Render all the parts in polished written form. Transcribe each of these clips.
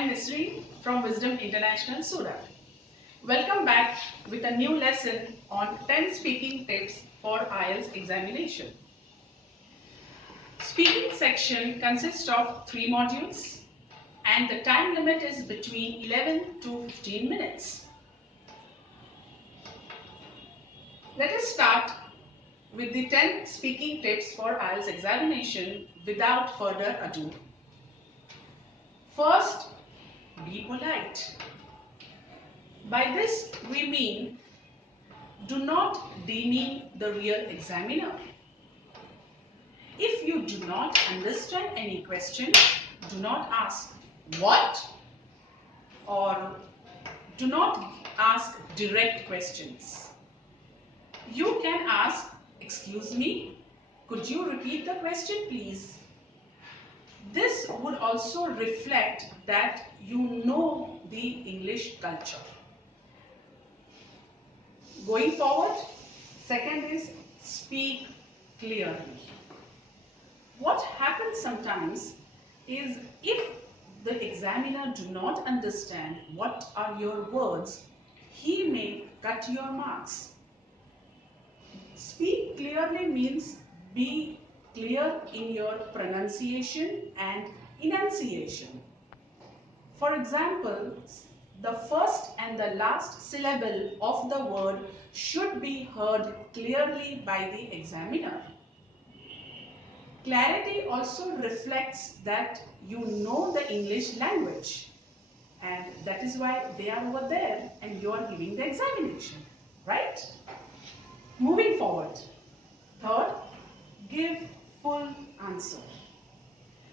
am Nisreen from Wisdom International, Surat. Welcome back with a new lesson on 10 speaking tips for IELTS examination. Speaking section consists of 3 modules and the time limit is between 11 to 15 minutes. Let us start with the 10 speaking tips for IELTS examination without further ado. First, be polite. By this we mean do not demean the real examiner. If you do not understand any question, do not ask what or do not ask direct questions. You can ask, excuse me, could you repeat the question please? This would also reflect that you know the English culture. Going forward, second is speak clearly. What happens sometimes is if the examiner do not understand what are your words, he may cut your marks. Speak clearly means be clear in your pronunciation and enunciation. For example, the first and the last syllable of the word should be heard clearly by the examiner. Clarity also reflects that you know the English language, and that is why they are over there and you are giving the examination, right? Moving forward. Third, give full answer.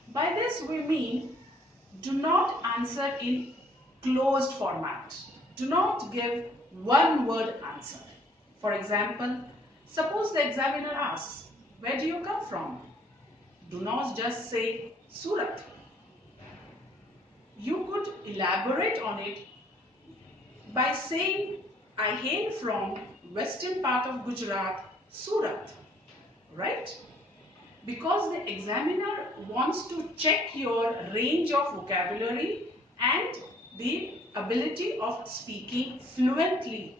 By this we mean do not answer in closed format. Do not give one word answer. For example, suppose the examiner asks, where do you come from? Do not just say Surat. You could elaborate on it by saying, I hail from western part of Gujarat, Surat. Right? Because the examiner wants to check your range of vocabulary and the ability of speaking fluently.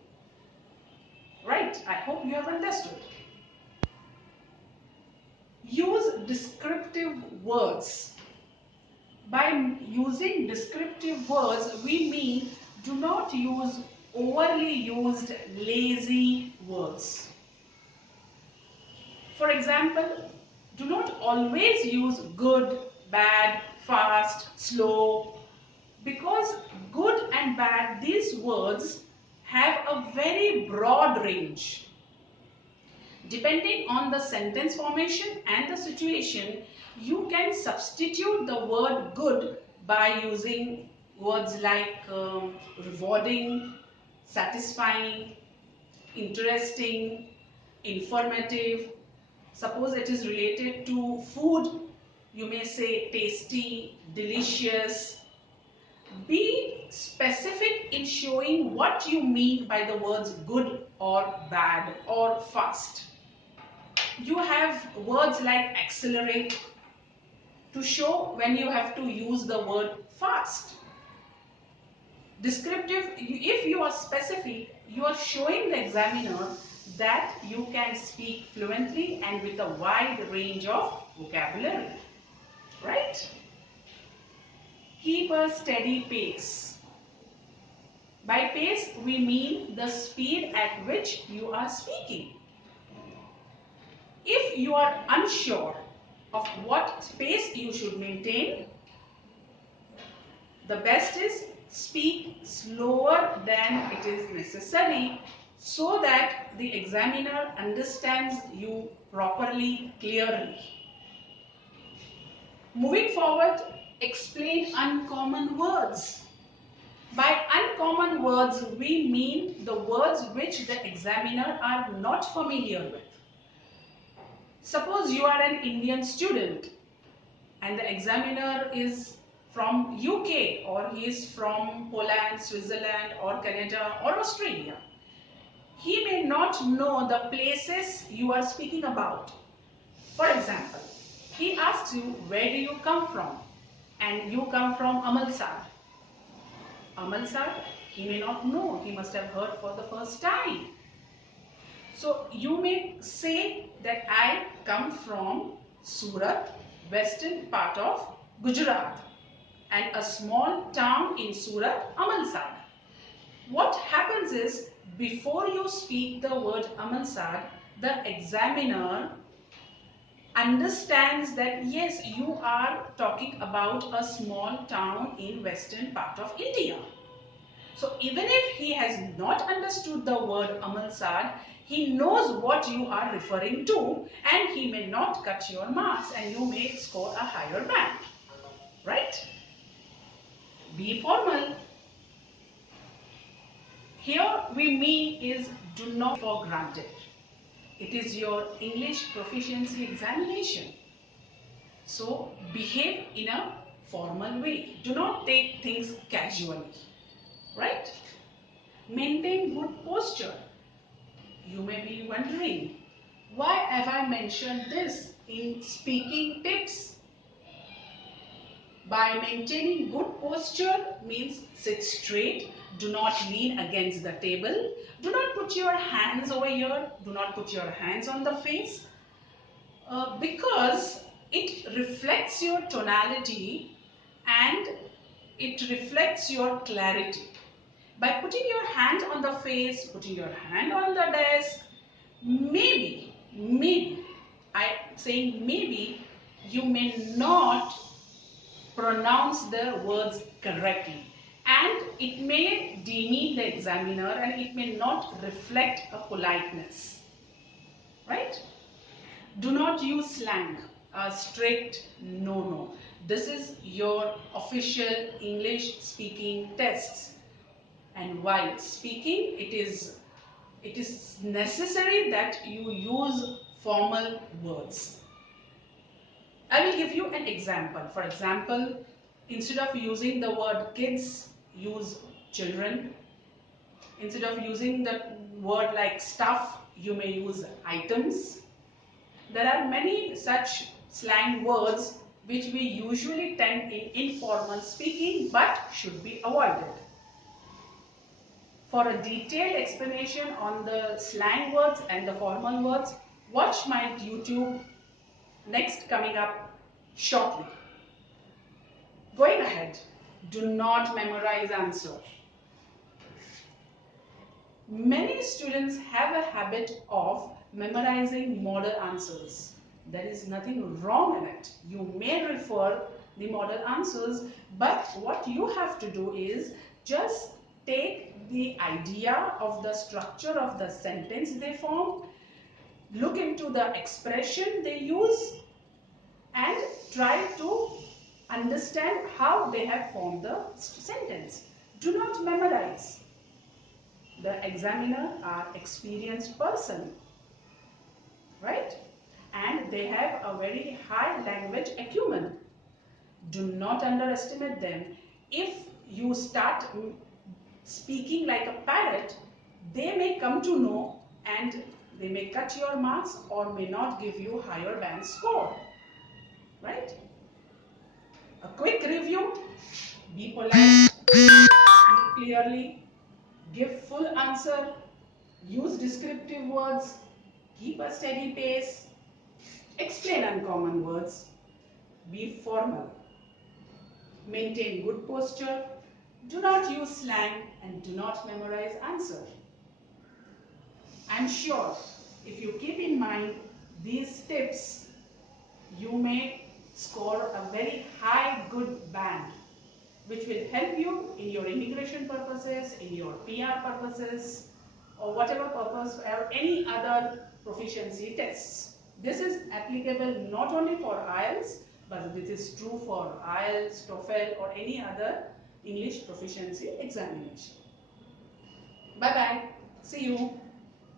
Right? I hope you have understood. Use descriptive words. By using descriptive words, we mean do not use overly used lazy words. For example, do not always use good, bad, fast, slow, because good and bad, these words have a very broad range. Depending on the sentence formation and the situation, you can substitute the word good by using words like rewarding, satisfying, interesting, informative. Suppose it is related to food, you may say tasty, delicious. Be specific in showing what you mean by the words good or bad or fast. You have words like accelerate to show when you have to use the word fast. Descriptive, if you are specific, you are showing the examiner that you can speak fluently and with a wide range of vocabulary. Right? Keep a steady pace. By pace, we mean the speed at which you are speaking. If you are unsure of what pace you should maintain, the best is speak slower than it is necessary so that the examiner understands you properly, clearly. Moving forward, explain uncommon words. By uncommon words, we mean the words which the examiner are not familiar with. Suppose you are an Indian student and the examiner is from UK or he is from Poland, Switzerland or Canada or Australia. He may not know the places you are speaking about. For example, he asks you, where do you come from? And you come from Amritsar. Amal sir, he may not know. He must have heard for the first time. So you may say that I come from Surat, western part of Gujarat, and a small town in Surat, Amritsar. What happens is, before you speak the word Amritsar, the examiner understands that yes, you are talking about a small town in western part of India. So even if he has not understood the word Amritsar, he knows what you are referring to, and he may not cut your marks and you may score a higher band. Right? Be formal. Here we mean is do not for granted. It is your English proficiency examination. So behave in a formal way. Do not take things casually. Right? Maintain good posture. You may be wondering, why have I mentioned this in speaking tips? By maintaining good posture means sit straight, do not lean against the table, do not put your hands over here, do not put your hands on the face, because it reflects your tonality and it reflects your clarity. By putting your hand on the face, putting your hand on the desk, maybe, I saying maybe, you may not pronounce the words correctly, and it may demean the examiner and it may not reflect a politeness. Right? Do not use slang. A strict no. This is your official English speaking tests, and while speaking it is necessary that you use formal words. I will give you an example. For example, instead of using the word kids, use children. Instead of using the word like stuff, you may use items. There are many such slang words which we usually tend in informal speaking but should be avoided. For a detailed explanation on the slang words and the formal words, watch my YouTube next coming up shortly. Going ahead, do not memorize answer. Many students have a habit of memorizing model answers. There is nothing wrong in it. You may refer the model answers, but what you have to do is just take the idea of the structure of the sentence they form, look into the expression they use, and try to understand how they have formed the sentence. Do not memorize. The examiner are experienced person, right? And they have a very high language acumen. Do not underestimate them. If you start speaking like a parrot, they may come to know and they may cut your marks or may not give you higher band score, right? A quick review: be polite, speak clearly, give full answer, use descriptive words, keep a steady pace, explain uncommon words, be formal, maintain good posture, do not use slang, and do not memorize answer. I am sure if you keep in mind these tips, you may score a very high good band, which will help you in your immigration purposes, in your PR purposes, or whatever purpose, or any other proficiency tests. This is applicable not only for IELTS, but this is true for IELTS, TOEFL, or any other English proficiency examination. Bye bye. See you.